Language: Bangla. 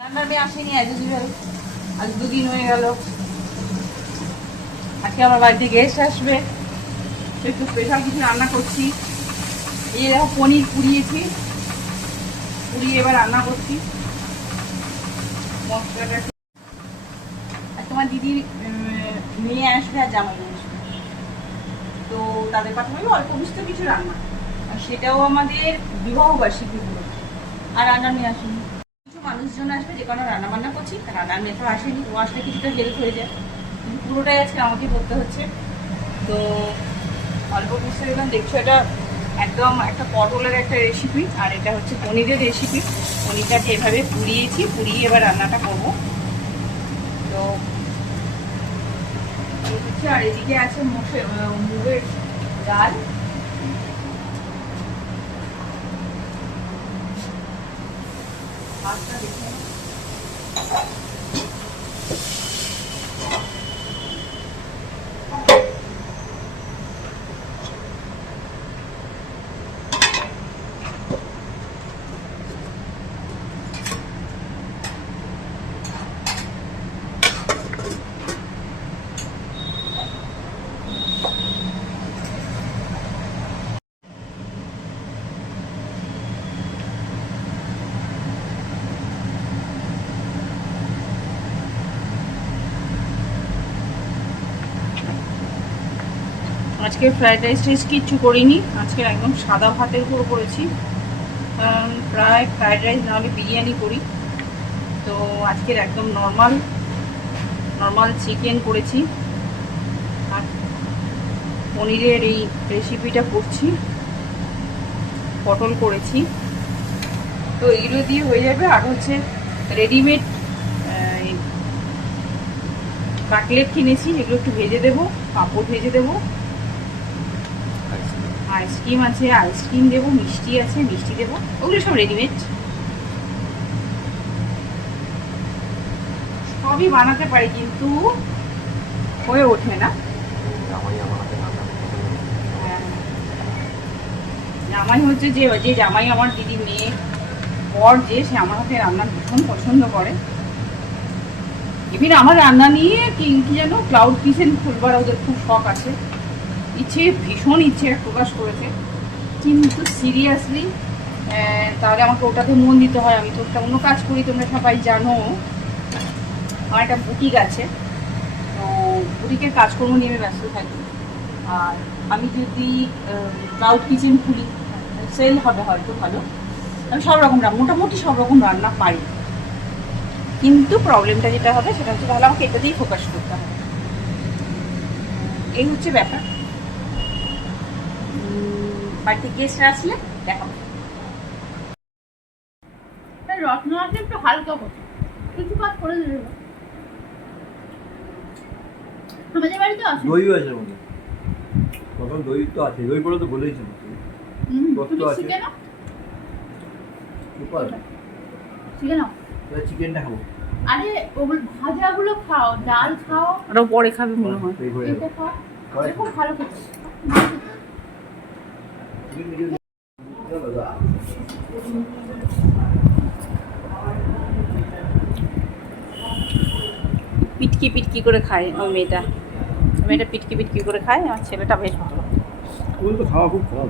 আমি আসিনি আজ দুদিন হয়ে গেল। আজকে আমার বাড়িতে গেস্ট আসবে, একটু স্পেশাল কিছু রান্না করছি। এই দেখো পনির পুড়িয়েছি, পুড়িয়ে এবার রান্না করছি মশলাটা। আর তোমার দিদি মেয়ে আসবে আর জামাই আসবে, তো তাদের পাঠাবে অল্প বিস্তর কিছু রান্না, আর সেটাও আমাদের বিবাহবার্ষিকী উপলক্ষে। আর রান্না নিয়ে আসেনি, কিছু মানুষজন আসবে যে কারণে রান্না বান্না করছি। রান্নার মেয়ে তো আসেনি, ও আসলে কিছুটা হেল্প হয়ে যায়, কিন্তু পুরোটাই আজকে আমাকে করতে হচ্ছে। তো অল্প বুঝতে গেলাম, দেখছো এটা একদম একটা পটলের একটা রেসিপি, আর এটা হচ্ছে পনিরের রেসিপি। পনিরটাকে এভাবে পুড়িয়েছি, পুড়িয়ে এবার রান্নাটা করবো। তো হচ্ছে, আর এদিকে আছে মুগের ডাল, ভাতটা দেখে আজকে ফ্রাইড রাইস টাইস কিচ্ছু করিনি, আজকে একদম সাদা ভাতের উপর করেছি। প্রায় ফ্রাইড রাইস নাহলে বিরিয়ানি করি, তো আজকের একদম নর্মাল চিকেন করেছি, আর পনিরের এই রেসিপিটা করছি, পটল করেছি। তো এগুলো দিয়ে হয়ে যাবে। আর হচ্ছে রেডিমেড কাটলেট কিনেছি, এগুলো একটু ভেজে দেবো, পাঁপড় ভেজে দেবো, আইসক্রিম আছে আইসক্রিম দেবো, মিষ্টি আছে মিষ্টি দেবো, ওগুলো সব রেডিমেড। সবই বানাতে পারি কিন্তু হয়ে ওঠে না। জামাই হচ্ছে যে জামাই আমার দিদি মেয়ে বর, যে সে আমার হাতে রান্না ভীষণ পছন্দ করে। এমনি আমার রান্না নিয়ে কি যেন ক্লাউড কিচেন খুলবার ওদের খুব শখ আছে, ভীষণ ইচ্ছে প্রকাশ করেছে, কিন্তু সিরিয়াসলি তাহলে আমাকে ওটাতে মন দিতে হয়। আমি তো একটা অন্য কাজ করি, তোমরা সবাই জানো। আমার একটা বুটিক আছে, তো বুটিকের কাজকর্ম নিয়ে আমি ব্যস্ত থাকি। আর আমি যদি ক্লাউড কিচেন খুলি, সেল হবে হয়তো ভালো। আমি সব রকম মোটামুটি সব রকম রান্না পারি, কিন্তু প্রবলেমটা যেটা হবে সেটা হচ্ছে তাহলে আমাকে এটাতেই ফোকাস করতে হবে। এই হচ্ছে ব্যাপার। বাড়িতে গেস্ট আসলে দেখাবো। রত্ন আছে একটু হালকা করছে, কিছু কাজ করে দেবে। আমাদের বাড়িতে আছে দইও আছে, মনে তখন দই তো আছে, দই পরে তো বলেইছি কত আছে। চিকেনটা খাবো। আরে ওগুলো ভাজাগুলো খাও, ডাল খাও, আরো পরে খাবে মনে হয়। এটা খাও, খুব ভালো খেতে। পিটকি পিটকি করে খায় আমার মেয়েটা, পিটকি পিটকি করে খায়। আমার ছেলেটা বেশ ভালো, খাওয়া খুব কম।